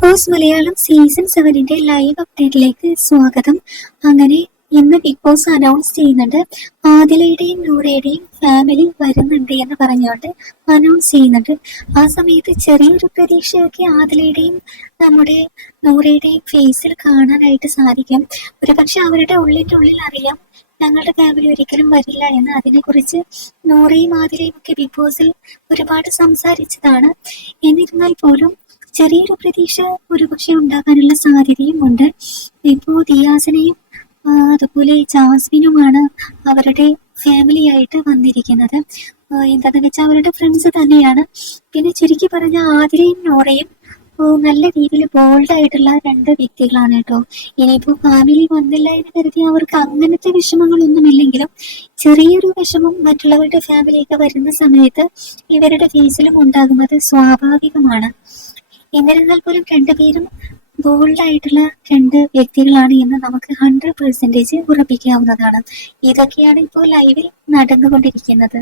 Big Boss Malayalam season 7 live അപ്ഡേറ്റിലേക്ക് സ്വാഗതം. അങ്ങനെ ഇന്ന് ബിഗ് ബോസ് അനൗൺസ് ചെയ്യുന്നുണ്ട്, ആദിലയുടെയും നൂറയുടെയും ഫാമിലി വരുന്നുണ്ട് എന്ന് പറഞ്ഞുകൊണ്ട് അനൗൺസ് ചെയ്യുന്നുണ്ട്. ആ സമയത്ത് ചെറിയൊരു പ്രതീക്ഷയൊക്കെ ആദിലയുടെയും നമ്മുടെ നൂറയുടെയും ഫേസിൽ കാണാനായിട്ട് സാധിക്കും. ഒരു പക്ഷെ അവരുടെ ഉള്ളിൻ്റെ അറിയാം ഞങ്ങളുടെ ഫാമിലി ഒരിക്കലും വരില്ല എന്ന്. അതിനെക്കുറിച്ച് നൂറയും ആദിലയും ഒക്കെ ബിഗ് ബോസിൽ ഒരുപാട് സംസാരിച്ചതാണ്. എന്നിരുന്നാൽ പോലും ചെറിയൊരു പ്രതീക്ഷ ഒരുപക്ഷെ ഉണ്ടാകാനുള്ള സാധ്യതയും ഉണ്ട്. ഇപ്പോ ദിയാസിനെയും അതുപോലെ ജാസ്മിനുമാണ് അവരുടെ ഫാമിലി ആയിട്ട് വന്നിരിക്കുന്നത്. എന്താണെന്ന് വെച്ചാൽ അവരുടെ ഫ്രണ്ട്സ് തന്നെയാണ്. പിന്നെ ചുരുക്കി പറഞ്ഞ ആതിരയും നോറയും നല്ല രീതിയിൽ ബോൾഡ് ആയിട്ടുള്ള രണ്ട് വ്യക്തികളാണ് കേട്ടോ. ഇനിയിപ്പോ ഫാമിലി വന്നില്ല എന്ന് കരുതി അവർക്ക് അങ്ങനത്തെ വിഷമങ്ങളൊന്നുമില്ലെങ്കിലും ചെറിയൊരു വിഷമം മറ്റുള്ളവരുടെ ഫാമിലിയൊക്കെ വരുന്ന സമയത്ത് ഇവരുടെ ഫേസിലും ഉണ്ടാകുന്നത് സ്വാഭാവികമാണ്. എന്നിരുന്നാൽ പോലും രണ്ടുപേരും ബോൾഡ് ആയിട്ടുള്ള രണ്ട് വ്യക്തികളാണ് എന്ന് നമുക്ക് 100% ഉറപ്പിക്കാവുന്നതാണ്. ഇതൊക്കെയാണ് ഇപ്പോൾ ലൈവിൽ നടന്നുകൊണ്ടിരിക്കുന്നത്.